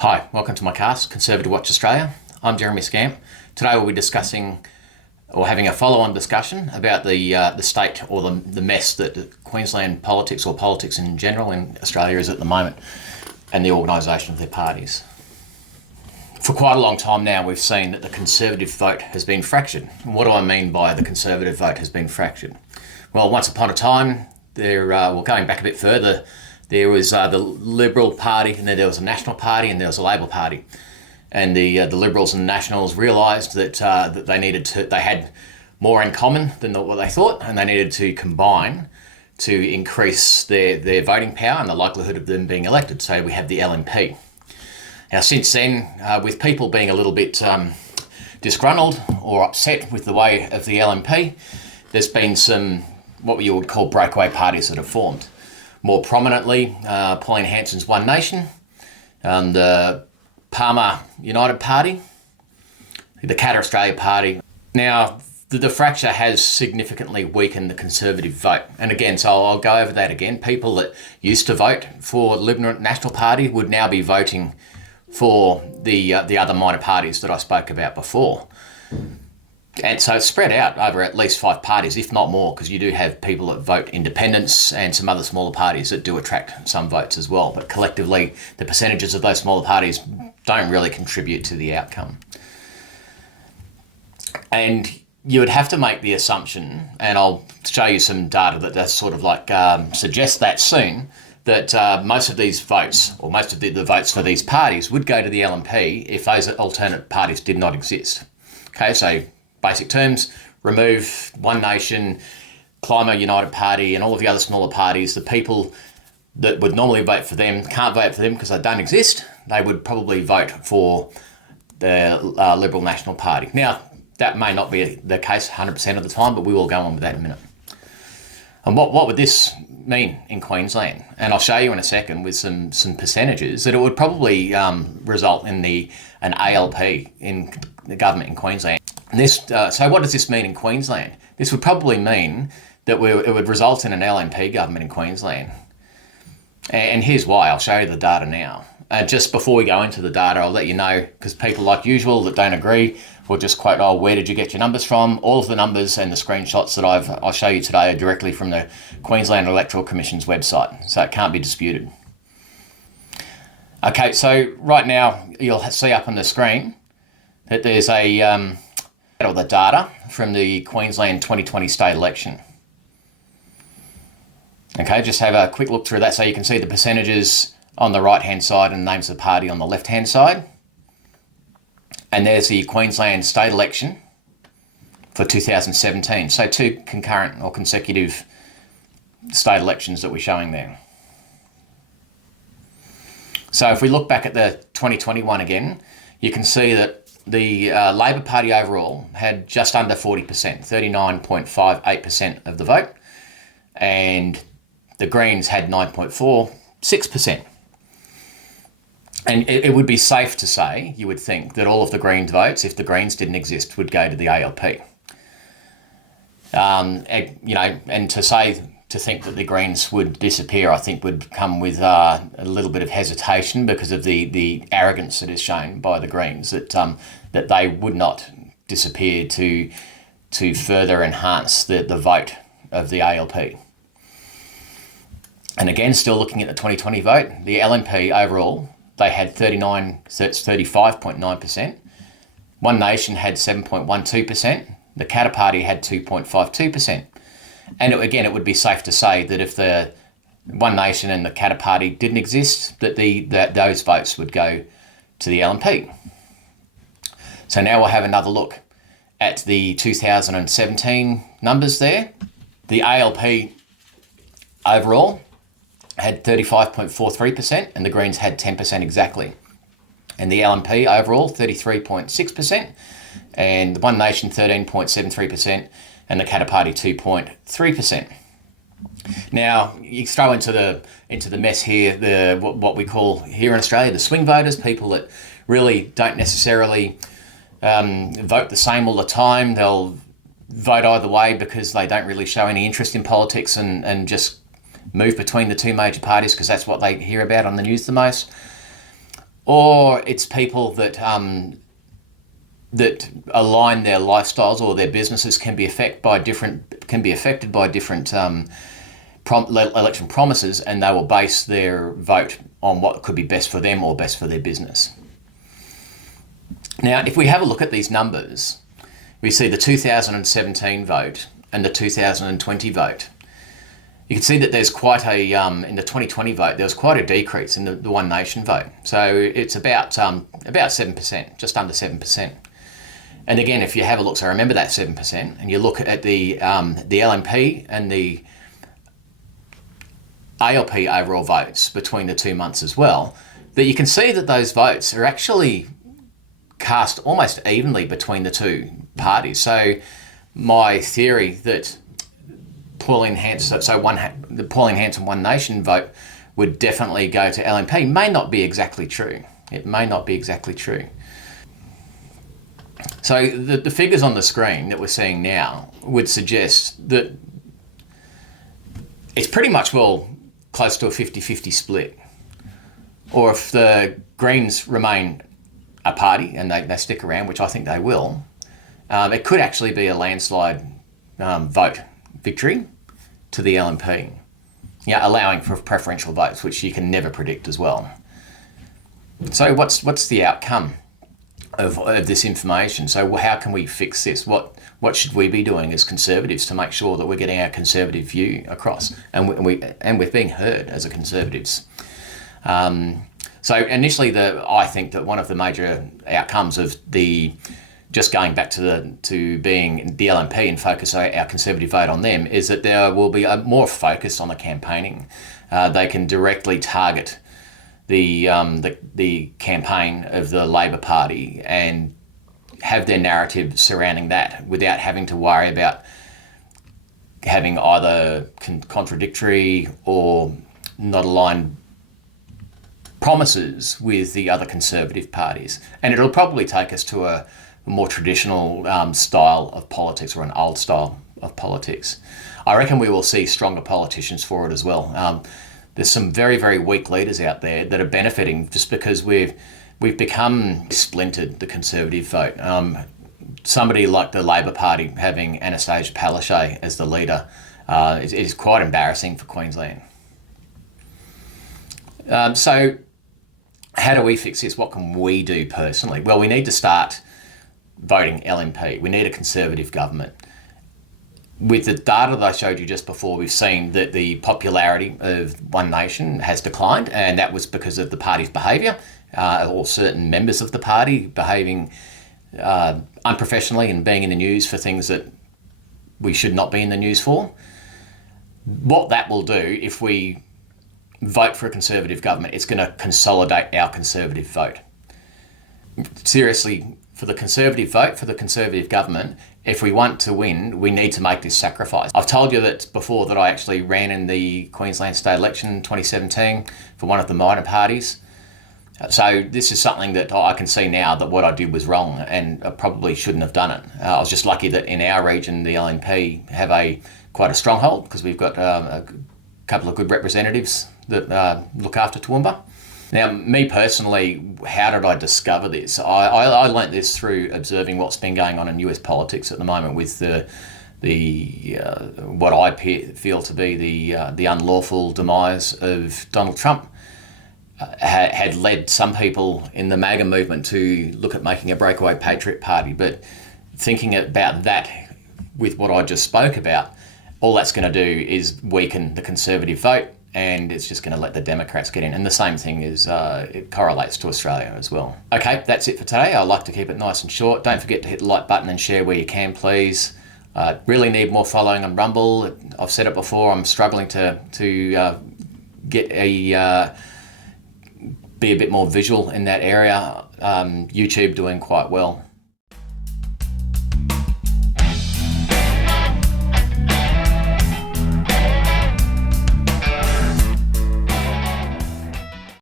Hi, welcome to my cast, Conservative Watch Australia. I'm Jeremy Scamp. Today we'll be discussing or having a follow-on discussion about the state or the mess that Queensland politics or politics in general in Australia is at the moment and the organisation of their parties. For quite a long time now we've seen that the Conservative vote has been fractured. And what do I mean by the Conservative vote has been fractured? Well, once upon a time, going back a bit further, there was the Liberal Party, and then there was a National Party, and there was a Labor Party. And the Liberals and Nationals realised that they had more in common than what they thought, and they needed to combine to increase their voting power and the likelihood of them being elected. So we have the LNP. Now, since then, with people being a little bit disgruntled or upset with the way of the LNP, there's been some what you would call breakaway parties that have formed. More prominently, Pauline Hanson's One Nation, the Palmer United Party, the Katter Australia Party. Now, the fracture has significantly weakened the Conservative vote. And again, so I'll go over that again. People that used to vote for Liberal National Party would now be voting for the other minor parties that I spoke about before. And so it's spread out over at least 5 parties, if not more, because you do have people that vote independents and some other smaller parties that do attract some votes as well. But collectively, the percentages of those smaller parties don't really contribute to the outcome. And you would have to make the assumption, and I'll show you some data that does sort of like suggest that soon, that most of these votes, or most of the votes for these parties would go to the LNP if those alternate parties did not exist. Okay, so basic terms, remove One Nation, Climate United Party and all of the other smaller parties. The people that would normally vote for them can't vote for them because they don't exist. They would probably vote for the Liberal National Party. Now, that may not be the case 100% of the time, but we will go on with that in a minute. And what would this mean in Queensland? And I'll show you in a second with some percentages that it would probably result in an ALP in the government in Queensland. So what does this mean in Queensland? This would probably mean that it would result in an LNP government in Queensland. And here's why. I'll show you the data now. Just before we go into the data, I'll let you know, because people like usual that don't agree will just quote, oh, where did you get your numbers from? All of the numbers and the screenshots that I'll show you today are directly from the Queensland Electoral Commission's website, so it can't be disputed. Okay, so right now you'll see up on the screen that there's the data from the Queensland 2020 state election. Okay, just have a quick look through that so you can see the percentages on the right-hand side and the names of the party on the left-hand side. And there's the Queensland state election for 2017. So 2 concurrent or consecutive state elections that we're showing there. So if we look back at the 2021 again, you can see that the Labor Party overall had just under 40%, 39.58% of the vote, and the Greens had 9.46%. And it would be safe to say, you would think, that all of the Greens votes, if the Greens didn't exist, would go to the ALP. And to think that the Greens would disappear, I think would come with a little bit of hesitation because of the arrogance that is shown by the Greens, that they would not disappear to further enhance the vote of the ALP. And again, still looking at the 2020 vote, the LNP overall, they had 35.9%. One Nation had 7.12%. The Katter Party had 2.52%. And again, it would be safe to say that if the One Nation and the Katter Party didn't exist, that those votes would go to the LNP. So now we'll have another look at the 2017 numbers there. The ALP overall had 35.43% and the Greens had 10% exactly. And the LNP overall, 33.6%, and the One Nation, 13.73%, and the Katter Party, 2.3%. Now, you throw into the mess here what we call here in Australia the swing voters, people that really don't necessarily vote the same all the time. They'll vote either way because they don't really show any interest in politics and just move between the two major parties because that's what they hear about on the news the most. or it's people that that align their lifestyles or their businesses can be affected by different election promises, and they will base their vote on what could be best for them or best for their business. Now, if we have a look at these numbers, we see the 2017 vote and the 2020 vote. You can see that there's quite a, in the 2020 vote, there was quite a decrease in the One Nation vote. So it's about 7%, just under 7%. And again, if you have a look, so remember that 7%, and you look at the LNP and the ALP overall votes between the 2 months as well, that you can see that those votes are actually cast almost evenly between the two parties. So my theory that Pauline Hanson, the Pauline Hanson One Nation vote would definitely go to LNP may not be exactly true. It may not be exactly true. So the figures on the screen that we're seeing now would suggest that it's pretty much, well, close to a 50-50 split. Or if the Greens remain a party and they stick around, which I think they will, it could actually be a landslide vote victory to the LNP, allowing for preferential votes, which you can never predict as well. So what's the outcome of this information? So how can we fix this? What should we be doing as Conservatives to make sure that we're getting our Conservative view across and we're being heard as a Conservatives? So initially, I think that one of the major outcomes of just going back to being the LNP and focus our Conservative vote on them is that there will be a more focus on the campaigning. They can directly target the campaign of the Labor Party and have their narrative surrounding that without having to worry about having either contradictory or not aligned promises with the other Conservative parties. And it'll probably take us to a more traditional style of politics, or an old style of politics. I reckon we will see stronger politicians for it as well. There's some very, very weak leaders out there that are benefiting just because we've become splintered, the Conservative vote. Somebody like the Labor Party having Anastasia Palaszczuk as the leader is quite embarrassing for Queensland. So how do we fix this? What can we do personally? Well, we need to start voting LNP. We need a Conservative government. With the data that I showed you just before, we've seen that the popularity of One Nation has declined, and that was because of the party's behaviour, or certain members of the party behaving unprofessionally and being in the news for things that we should not be in the news for. What that will do, if we vote for a Conservative government, it's going to consolidate our Conservative vote. Seriously, for the Conservative vote, for the Conservative government, if we want to win, we need to make this sacrifice. I've told you that before that I actually ran in the Queensland state election in 2017 for one of the minor parties. So this is something that I can see now that what I did was wrong and I probably shouldn't have done it. I was just lucky that in our region, the LNP have quite a stronghold because we've got a couple of good representatives that look after Toowoomba. Now, me personally, how did I discover this? I learnt this through observing what's been going on in US politics at the moment with what I feel to be the unlawful demise of Donald Trump. Had led some people in the MAGA movement to look at making a breakaway Patriot Party, but thinking about that with what I just spoke about, all that's going to do is weaken the Conservative vote, and it's just going to let the Democrats get in. And the same thing is it correlates to Australia as well. Okay, that's it for today. I like to keep it nice and short. Don't forget to hit the like button and share where you can, please. Really need more following on Rumble. I've said it before, I'm struggling to get be a bit more visual in that area. YouTube doing quite well.